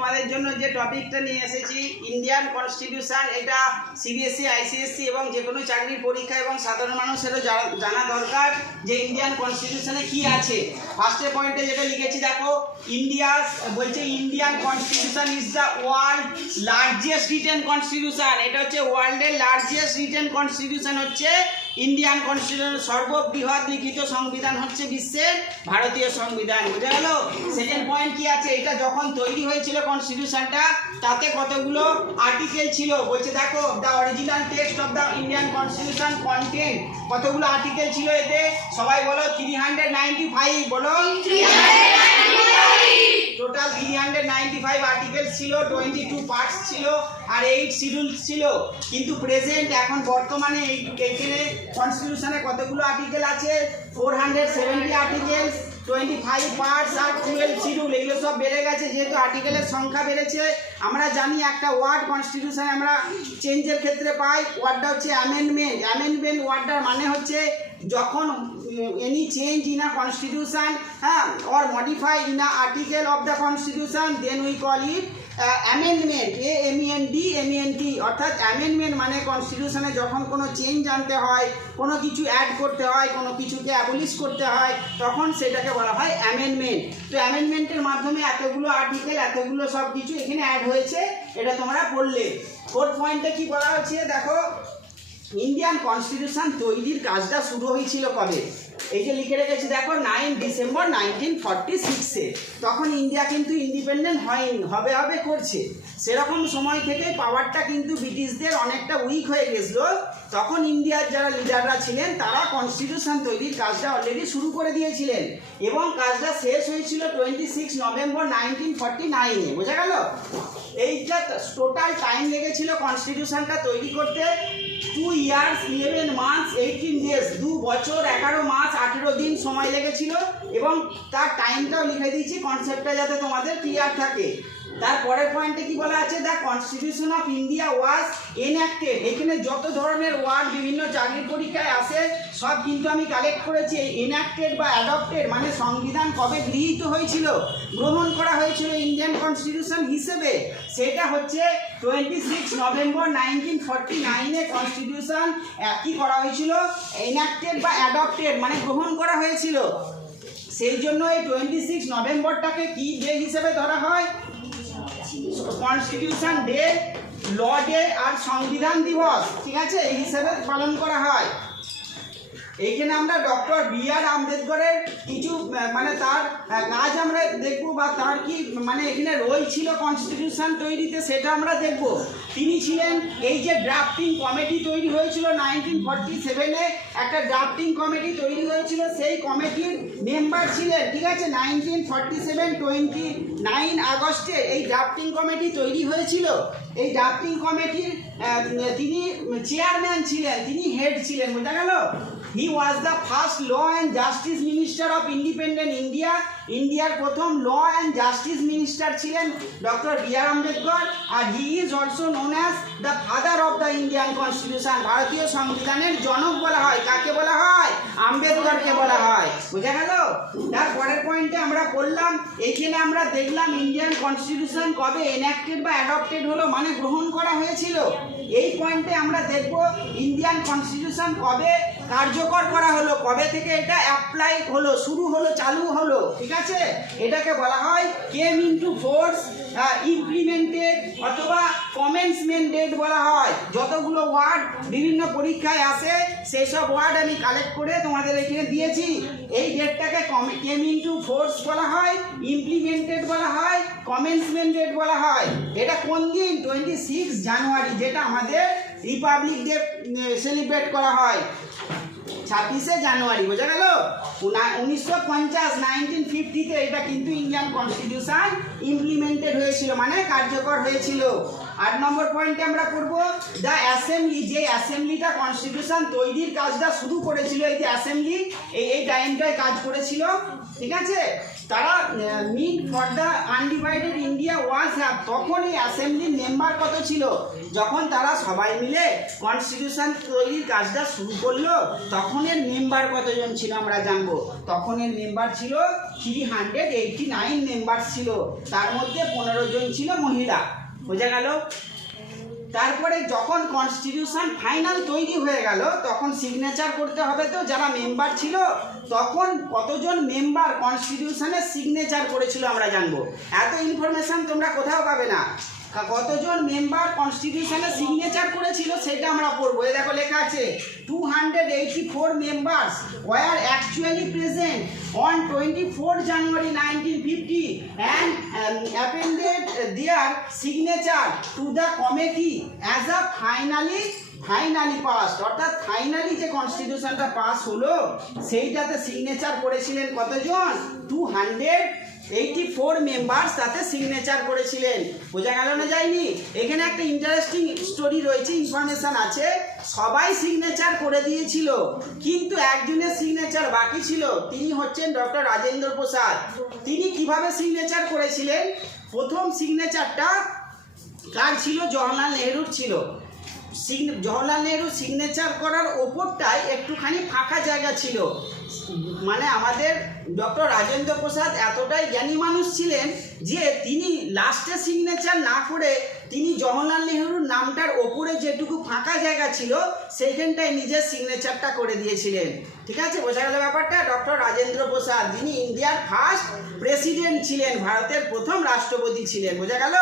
তোমাদের জন্য যে টপিকটা নিয়ে এসেছি ইন্ডিয়ান কনস্টিটিউশন, এটা সিবিএসসি, আইসিএসসি এবং যে কোনো চাকরির পরীক্ষা এবং সাধারণ মানুষেরও জানা দরকার যে ইন্ডিয়ান কনস্টিটিউশনে কি আছে। ফার্স্টের পয়েন্টে যেটা লিখেছি দেখো, ইন্ডিয়া বলছে Indian constitution is the world largest written constitution. এটা হচ্ছে ওয়ার্ল্ডের লার্জেস্ট রিটেন কনস্টিটিউশন হচ্ছে ইন্ডিয়ান কনস্টিটিউশন। সর্ববৃহৎ লিখিত সংবিধান হচ্ছে বিশ্বের ভারতীয় সংবিধান। বোঝা গেল? সেকেন্ড পয়েন্ট কি আছে, এটা যখন তৈরি হয়েছিল কনস্টিটিউশনটা তাতে কতগুলো আর্টিকেল ছিল বলছে দেখো, the original text of the Indian constitution content, কতগুলো আর্টিকেল ছিল এতে? সবাই বলো 395। বলো টোটাল 395 আর্টিকেল ছিল, 22 পার্টস ছিল আর 8 শিডিউল ছিল। কিন্তু প্রেজেন্ট এখন বর্তমানে এইখানে কনস্টিটিউশনে কতগুলো আর্টিকেল আছে? 470 আর্টিকেলস, 25 পার্টস আর 12 শিডিউল। এগুলো সব বেড়ে গেছে যেহেতু আর্টিকেলের সংখ্যা বেড়েছে। আমরা জানি একটা ওয়ার্ড কনস্টিটিউশনে আমরা চেঞ্জের ক্ষেত্রে পাই, ওয়ার্ডটা হচ্ছে অ্যামেন্ডমেন্ট। অ্যামেন্ডমেন্ট ওয়ার্ডটার মানে হচ্ছে যখন any change in a constitution or modify in a article of the constitution, then we call it amendment, amend অর্থাৎ অ্যামেন্ডমেন্ট মানে কনস্টিটিউশনে যখন কোনো চেঞ্জ আনতে হয়, কোনো কিছু অ্যাড করতে হয়, কোনো কিছুকে অ্যাবলিশ করতে হয়, তখন সেটাকে বলা হয় অ্যামেন্ডমেন্ট। তো অ্যামেন্ডমেন্টের মাধ্যমে এতগুলো আর্টিকেল, এতগুলো সব কিছু এখানে অ্যাড হয়েছে, এটা তোমরা পড়লে। ফোর্থ পয়েন্টে কি বলা হচ্ছে দেখো, ইন্ডিয়ান কনস্টিটিউশন তৈরির কাজটা শুরু হয়েছিল কবে? এই যে লিখে রেখেছি দেখো, 9 ডিসেম্বর 1946-এ। তখন ইন্ডিয়া কিন্তু ইন্ডিপেন্ডেন্ট হয়নি, হবে করছে। সেরকম সময় থেকে পাওয়ারটা কিন্তু ব্রিটিশদের অনেকটা উইক হয়ে গেছিলো। তখন ইন্ডিয়ার যারা লিডাররা ছিলেন তারা কনস্টিটিউশন তৈরির কাজটা অলরেডি শুরু করে দিয়েছিলেন এবং কাজটা শেষ হয়েছিল 26 নভেম্বর 1949-এ। বোঝা গেল? এইটা টোটাল টাইম লেগেছিল কনস্টিটিউশনটা তৈরি করতে 2 years 11 months 18 days, 2 বছর 11 মাস 18 দিন সময় লেগেছিল। এবং তার টাইমটাও লিখে দিয়েছি কনসেপ্টটা যাতে তোমাদের ক্লিয়ার থাকে। তারপরের পয়েন্টে কি বলা আছে, the constitution of India was enacted. এখানে যত ধরনের ওয়ার্ড বিভিন্ন চাকরির পরীক্ষায় আসে সব কিন্তু আমি কালেক্ট করেছি। এনঅ্যাক্টেড বা অ্যাডপ্টেড মানে সংবিধান কবে গৃহীত হয়েছিল, গ্রহণ করা হয়েছিল ইন্ডিয়ান কনস্টিটিউশন হিসেবে, সেটা হচ্ছে 26 নভেম্বর 1949-এ কনস্টিটিউশন কি করা হয়েছিল, এনঅ্যাক্টেড বা অ্যাডপ্টেড মানে গ্রহণ করা হয়েছিল। সেই জন্য এই 26 নভেম্বরটাকে কি ডে হিসেবে ধরা হয়? কনস্টিটিউশন ডে, ল ডে আর সংবিধান দিবস, ঠিক আছে, এই হিসেবে পালন করা হয়। এইখানে আমরা ডক্টর বি.আর. আম্বেদকরের কিছু মানে তার কাজ আমরা দেখব বা তার কি মানে এখানে রোল ছিল কনস্টিটিউশন তৈরিতে সেটা আমরা দেখব। তিনি ছিলেন এই যে ড্রাফটিং কমিটি তৈরি হয়েছিল 1947-এ, একটা ড্রাফটিং কমিটি তৈরি হয়েছিল, সেই কমিটির মেম্বার ছিলেন, ঠিক আছে। 1947 29 আগস্টে এই ড্রাফটিং কমিটি তৈরি হয়েছিল। এই ড্রাফটিং কমিটির তিনি চেয়ারম্যান ছিলেন, তিনি হেড ছিলেন। বোঝা গেল? He was the first law and justice minister of independent India. ইন্ডিয়ার প্রথম ল অ্যান্ড জাস্টিস মিনিস্টার ছিলেন ডক্টর বি.আর. আম্বেদকর। আর he is also known as the father of the Indian constitution. ভারতীয় সংবিধানের জনক বলা হয়। কাকে বলা হয়? আম্বেদকরকে বলা হয়। বোঝা গেল? তারপরের পয়েন্টে আমরা পড়লাম, এইখানে আমরা দেখলাম ইন্ডিয়ান কনস্টিটিউশন কবে এনঅ্যাক্টেড বা অ্যাডপ্টেড হলো মানে গ্রহণ করা হয়েছিল। এই পয়েন্টে আমরা দেখব ইন্ডিয়ান কনস্টিটিউশন কবে কার্যকর করা হলো, কবে থেকে এটা অ্যাপ্লাই হলো, শুরু হলো, চালু হলো, ঠিক আছে। এটাকে বলা হয় কেম ইনটু ফোর্স, ইমপ্লিমেন্টেড অথবা কমেন্সমেন্ট ডেট বলা হয়। যতগুলো ওয়ার্ড বিভিন্ন পরীক্ষায় আসে সেই সব ওয়ার্ড আমি কালেক্ট করে তোমাদের এখানে দিয়েছি। এই ডেটটাকে কেম ইনটু ফোর্স বলা হয়, ইমপ্লিমেন্টেড বলা হয়, কমেন্সমেন্ট ডেট বলা হয়। এটা কোন দিন? 26 জানুয়ারি, যেটা আমাদের রিপাবলিক ডে সেলিব্রেট করা হয় 26শে জানুয়ারি। বোঝা গেল? 1950 এটা কিন্তু ইন্ডিয়ান কনস্টিটিউশন ইমপ্লিমেন্টেড হয়েছিল মানে কার্যকর হয়েছিল। 8 নম্বর পয়েন্টে আমরা পড়ব দ্য অ্যাসেম্বলি। যে অ্যাসেম্বলিটা কনস্টিটিউশন তৈরির কাজটা শুরু করেছিল, এই যে অ্যাসেম্বলি এই টাইমটায় কাজ করেছিল ঠিক আছে, তারা meet for the undivided India was have, তখন এই অ্যাসেম্বলির মেম্বার কত ছিল? যখন তারা সবাই মিলে কনস্টিটিউশন তৈরির কাজটা শুরু করলো, তখন এর মেম্বার কতজন ছিল আমরা জানবো। তখন এর মেম্বার ছিল 389 মেম্বার ছিল, তার মধ্যে 15 জন ছিল মহিলা। বোঝা গেল? তারপরে যখন কনস্টিটিউশন ফাইনাল তৈরি হয়ে গেল, তখন সিগনেচার করতে হবে। তো যারা মেম্বার ছিল, তখন কতজন মেম্বার কনস্টিটিউশনের সিগনেচার করেছিল আমরা জানবো। এত ইনফরমেশন তোমরা কোথাও পাবে না। কতজন মেম্বার কনস্টিটিউশনের সিগনেচার করেছিল সেটা আমরা পড়বো। এই দেখো লেখা আছে 284 members war actually present on 24 January 1950 and appended their signature to the committee as a finally pass. অর্থাৎ ফাইনালি যে কনস্টিটিউশনটা পাস হলো সেইটাতে সিগনেচার করেছিলেন কতজন? 284 মেম্বার্স তাতে সিগনেচার করেছিলেন। বোঝা গেল না যায়নি? এখানে একটা ইন্টারেস্টিং স্টোরি রয়েছে, ইনফরমেশন আছে। সবাই সিগনেচার করে দিয়েছিল, কিন্তু একজনের সিগনেচার বাকি ছিল, তিনি হচ্ছেন ডক্টর রাজেন্দ্র প্রসাদ। তিনি কিভাবে সিগনেচার করেছিলেন? প্রথম সিগনেচারটা কার ছিল? জওহরলাল নেহরুর ছিল। জওহরলাল নেহরু সিগনেচার করার ওপরটায় একটুখানি ফাঁকা জায়গা ছিল। মানে আমাদের ডক্টর রাজেন্দ্র প্রসাদ এতটাই জ্ঞানী মানুষ ছিলেন যে তিনি লাস্টে সিগনেচার না করে তিনি জওহরলাল নেহরুর নামটার ওপরে যেটুকু ফাঁকা জায়গা ছিল সেইখানটায় নিজের সিগনেচারটা করে দিয়েছিলেন। ঠিক আছে, বোঝা গেল ব্যাপারটা? ডক্টর রাজেন্দ্র প্রসাদ, যিনি ইন্ডিয়ার ফার্স্ট প্রেসিডেন্ট ছিলেন, ভারতের প্রথম রাষ্ট্রপতি ছিলেন। বোঝা গেল?